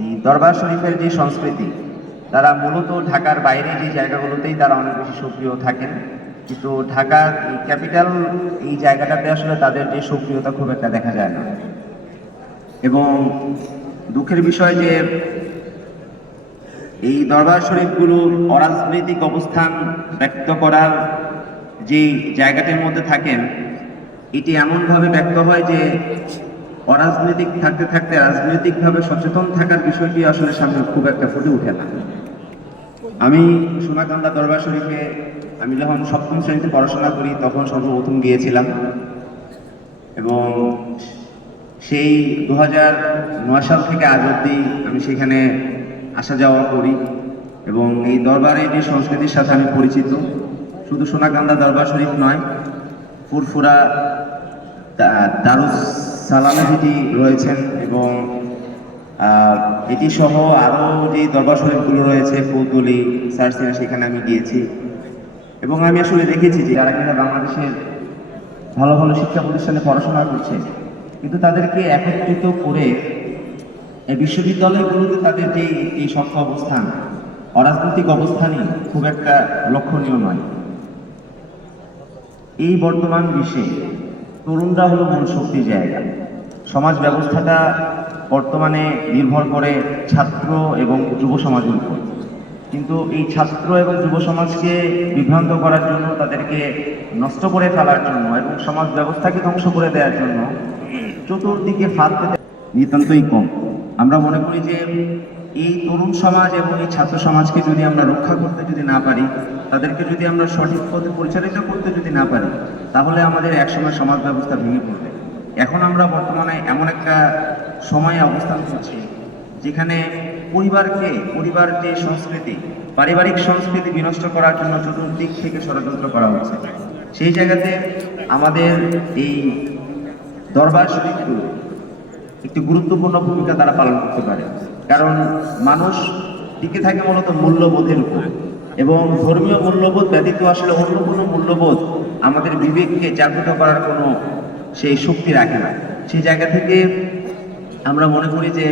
এই দরবার শরীফের যে সংস্কৃতি, তারা মূলত ঢাকার বাইরে যে জায়গাগুলোতেই তারা অনেক বেশি সক্রিয় থাকেন। কিন্তু ঢাকার ক্যাপিটাল এই জায়গাটাতে আসলে তাদের যে সক্রিয়তা খুব একটা দেখা যায় না। এবং দুঃখের বিষয় যে, এই দরবার শরীফগুলোর অরাজনৈতিক অবস্থান ব্যক্ত করার যে জায়গাটির মধ্যে থাকেন, এটি এমনভাবে ব্যক্ত হয় যে অরাজনৈতিক থাকতে থাকতে রাজনৈতিকভাবে সচেতন থাকার বিষয়টি আসলে সামনে খুব একটা ফুটে ওঠে না। আমি সোনাকান্দা দরবার শরীফে আমি যখন সপ্তম শ্রেণীতে পড়াশোনা করি, তখন সর্বপ্রথম গিয়েছিলাম। এবং সেই দু হাজার নয় সাল থেকে আজ অব্দি আমি সেখানে আসা যাওয়া করি এবং এই দরবারের যে সংস্কৃতির সাথে আমি পরিচিত, শুধু সোনাকান্দা দরবার শরীফ নয়, ফুরফুরা দারুস সালামে যেটি রয়েছেন এবং এটি সহ আরও যে দরবার শরীফগুলো রয়েছে, ফুলতলি সার্সিনা সেখানে আমি গিয়েছি। এবং আমি আসলে দেখেছি যে যারা কিনা বাংলাদেশের ভালো ভালো শিক্ষা প্রতিষ্ঠানে পড়াশোনা করছে, কিন্তু তাদেরকে একত্রিত করে এই বিশ্ববিদ্যালয়গুলোতে তাদের যে এই শক্ত অবস্থান, অরাজনৈতিক অবস্থানই খুব একটা লক্ষণীয় নয়। এই বর্তমান বিশ্বে তরুণরা হলো মূল শক্তির জায়গা। সমাজ ব্যবস্থাটা বর্তমানে নির্ভর করে ছাত্র এবং যুব সমাজের উপর। কিন্তু এই ছাত্র এবং যুব সমাজকে বিভ্রান্ত করার জন্য, তাদেরকে নষ্ট করে ফেলার জন্য এবং সমাজ ব্যবস্থাকে ধ্বংস করে দেওয়ার জন্য চতুর্দিকে ফাঁদ পেতে নিতান্তই কম। আমরা মনে করি যে এই তরুণ সমাজ এবং এই ছাত্র সমাজকে যদি আমরা রক্ষা করতে যদি না পারি, তাদেরকে যদি আমরা সঠিক পথে পরিচালিত করতে যদি না পারি, তাহলে আমাদের একসময় সমাজ ব্যবস্থা ভেঙে পড়বে। এখন আমরা বর্তমানে এমন একটা সময়ে অবস্থান করছি, যেখানে পরিবারকে পরিবার যে সংস্কৃতি, পারিবারিক সংস্কৃতি বিনষ্ট করার জন্য চতুর্দিক থেকে ষড়যন্ত্র করা হচ্ছে। সেই জায়গাতে আমাদের এই দরবার শরীফগুলো একটি গুরুত্বপূর্ণ ভূমিকা তারা পালন করতে পারে। কারণ মানুষ টিকে থাকে মূলত মূল্যবোধের উপর। এবং ধর্মীয় মূল্যবোধ ব্যতীত আসলে অন্য কোনো মূল্যবোধ আমাদের বিবেককে জাগ্রত করার কোনো সেই শক্তি রাখে না। সেই জায়গা থেকে আমরা মনে করি যে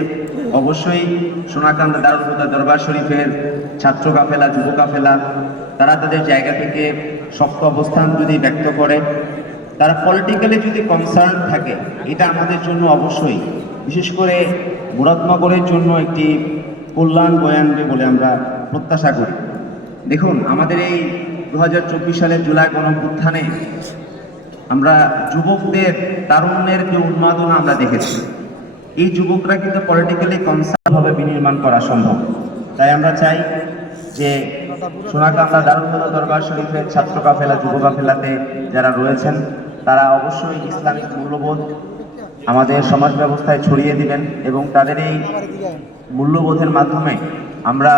অবশ্যই সোনাকান্দা দারুল দরবার শরীফের ছাত্র কাফেলা, যুব কাফেলা, তারা তাদের জায়গা থেকে শক্ত অবস্থান যদি ব্যক্ত করে, তারা পলিটিক্যালি যদি কনসার্ন থাকে, এটা আমাদের জন্য অবশ্যই বিশেষ করে মুরাদনগরের জন্য একটি কল্যাণ বয়ে আনবে বলে আমরা প্রত্যাশা করি। দেখুন, আমাদের এই দু হাজার চব্বিশ সালের জুলাই গণঅভ্যুত্থানে আমরা যুবকদের তারুণ্যের যে উন্মাদনা আমরা দেখেছি, এই যুবকরা কিন্তু পলিটিক্যালি কনসার্ন ভাবে বিনির্মাণ করা সম্ভব। তাই আমরা চাই যে সোনাকান্দা দারুণদা দরবার শরীফের ছাত্র কাফেলা যুব কাফেলাতে যারা রয়েছেন, তারা অবশ্যই ইসলামিক মূল্যবোধ আমাদের সমাজ ব্যবস্থায় ছড়িয়ে দিবেন এবং তাদের এই মূল্যবোধের মাধ্যমে আমরা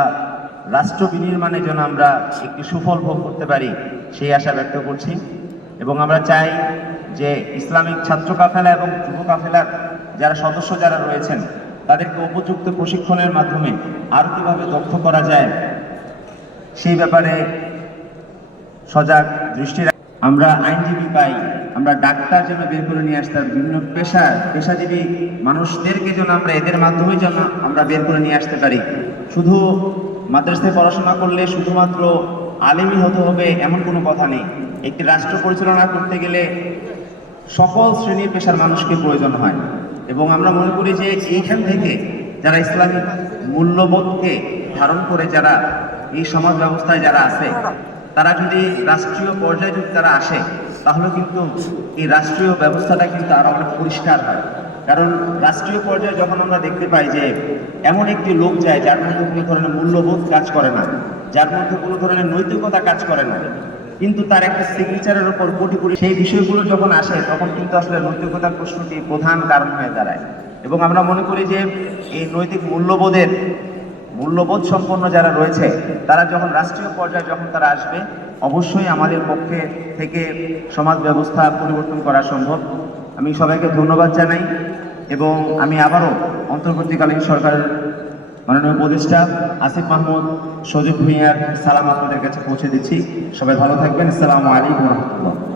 রাষ্ট্র বিনির্মাণের জন্য আমরা একটি সুফল ভোগ করতে পারি, সেই আশা ব্যক্ত করছি। এবং আমরা চাই যে ইসলামিক ছাত্র কাফেলা এবং যুব কাফেলার যারা সদস্য যারা রয়েছেন, তাদেরকে উপযুক্ত প্রশিক্ষণের মাধ্যমে আরও কীভাবে দক্ষ করা যায়। সেই ব্যাপারে সজাগ দৃষ্টি আমরা আইনজীবী পাই, আমরা ডাক্তার যেন বের করে নিয়ে আসতে পারি, বিভিন্ন পেশা, পেশাজীবী মানুষদেরকে যেন আমরা এদের মাধ্যমে যেন আমরা বের করে নিয়ে আসতে পারি। শুধু মাদ্রাসায় পড়াশোনা করলে শুধুমাত্র আলেমই হতে হবে এমন কোনো কথা নেই। একটি রাষ্ট্র পরিচালনা করতে গেলে সকল শ্রেণির পেশার মানুষকে প্রয়োজন হয় এবং আমরা মনে করি যে এইখান থেকে যারা ইসলামিক মূল্যবোধকে ধারণ করে যারা এই সমাজ ব্যবস্থায় যারা আছে তারা যদি রাষ্ট্রীয় পর্যায়ে যদি তারা আসে, তাহলে কিন্তু এই রাষ্ট্রীয় ব্যবস্থাটা কিন্তু আরও অনেক পরিষ্কার হয়। কারণ রাষ্ট্রীয় পর্যায়ে যখন আমরা দেখতে পাই যে এমন একটি লোক যায় যার মধ্যে কোনো ধরনের মূল্যবোধ কাজ করে না, যার মধ্যে কোনো ধরনের নৈতিকতা কাজ করে না, কিন্তু তার একটা সিগনেচারের উপর কোটি কোটি সেই বিষয়গুলো যখন আসে, তখন কিন্তু আসলে নৈতিকতার প্রশ্নটি প্রধান কারণ হয়ে দাঁড়ায়। এবং আমরা মনে করি যে এই নৈতিক মূল্যবোধের মূল্যবোধ সম্পন্ন যারা রয়েছে, তারা যখন রাষ্ট্রীয় পর্যায়ে যখন তারা আসবে, অবশ্যই আমাদের পক্ষে থেকে সমাজ ব্যবস্থা পরিবর্তন করা সম্ভব। আমি সবাইকে ধন্যবাদ জানাই এবং আমি আবারও অন্তর্বর্তীকালীন সরকারের মাননীয় উপদেষ্টা আসিফ মাহমুদ, সজিব ভুঁইয়ার সালাম আপনাদের কাছে পৌঁছে দিচ্ছি। সবাই ভালো থাকবেন। আসসালামু আলাইকুম রহমতুল্লাহ।